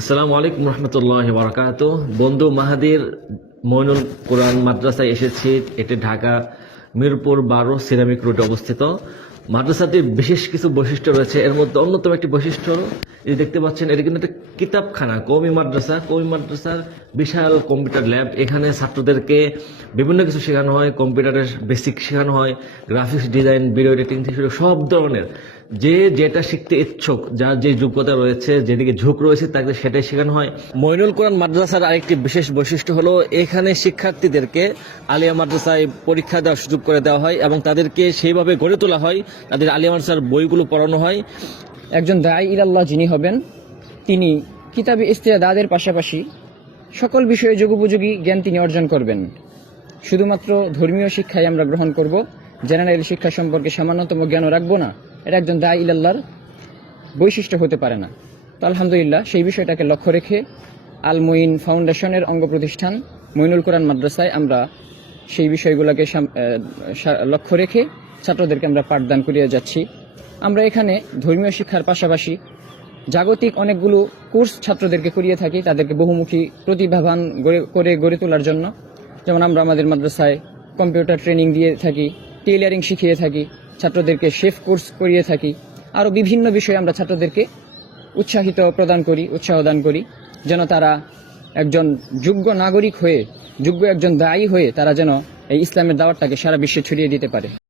আসসালামু আলাইকুম রহমতুল্লাহ বারকাত। বন্ধু মাহাদির মইনুল কোরআন মাদ্রাসায় এসেছি। এটি ঢাকা মিরপুর বারো সিরামিক রোডে অবস্থিত। মাদ্রাসাটির বিশেষ কিছু বৈশিষ্ট্য রয়েছে। এর মধ্যে অন্যতম একটি বৈশিষ্ট্য এই দেখতে পাচ্ছেন, এটি কিন্তু একটা কিতাবখানা কৌমি মাদ্রাসা। কৌমি মাদ্রাসার বিশাল কম্পিউটার ল্যাব। এখানে ছাত্রদেরকে বিভিন্ন কিছু শেখানো হয়। কম্পিউটারের বেসিক শেখানো হয়। গ্রাফিক্স ডিজাইন, ভিডিও এডিটিং থেকে সব ধরনের যে যেটা শিখতে ইচ্ছুক, যার যে যোগ্যতা রয়েছে, যেদিকে ঝোঁক রয়েছে, তাকে সেটাই শেখানো হয়। মইনুল কোরআন মাদ্রাসার আরেকটি বিশেষ বৈশিষ্ট্য হলো, এখানে শিক্ষার্থীদেরকে আলিয়া মাদ্রাসায় পরীক্ষা দেওয়ার সুযোগ করে দেওয়া হয় এবং তাদেরকে সেইভাবে গড়ে তোলা হয়, তাদের আলিয়া মাদ্রাসার বইগুলো পড়ানো হয়। একজন দায় ইলাল্লাহ যিনি হবেন, তিনি কিতাবে ইস্তেদাদের পাশাপাশি সকল বিষয়ে যুগোপযোগী জ্ঞান তিনি অর্জন করবেন। শুধুমাত্র ধর্মীয় শিক্ষাই আমরা গ্রহণ করব, জেনারেল শিক্ষা সম্পর্কে সামান্যতম জ্ঞানও রাখব না। এটা একজন দায় ইলাল্লাহর বৈশিষ্ট্য হতে পারে না। তো আলহামদুলিল্লাহ, সেই বিষয়টাকে লক্ষ্য রেখে আল মঈন ফাউন্ডেশনের অঙ্গ প্রতিষ্ঠান মঈনুল কোরআন মাদ্রাসায় আমরা সেই বিষয়গুলোকে লক্ষ্য রেখে ছাত্রদেরকে আমরা পাঠদান করিয়ে যাচ্ছি। আমরা এখানে ধর্মীয় শিক্ষার পাশাপাশি জাগতিক অনেকগুলো কোর্স ছাত্রদেরকে করিয়ে থাকি, তাদেরকে বহুমুখী প্রতিভাবান করে গড়ে তোলার জন্য। যেমন আমরা আমাদের মাদ্রাসায় কম্পিউটার ট্রেনিং দিয়ে থাকি, টেইলারিং শিখিয়ে থাকি ছাত্রদেরকে শেফ কোর্স করিয়ে থাকি। আরও বিভিন্ন বিষয়ে আমরা ছাত্রদেরকে উৎসাহিত প্রদান করি, উৎসাহ দান করি, যেন তারা একজন যোগ্য নাগরিক হয়ে, যোগ্য একজন দায়ী হয়ে তারা যেন এই ইসলামের দাওয়াতটাকে সারা বিশ্বে ছড়িয়ে দিতে পারে।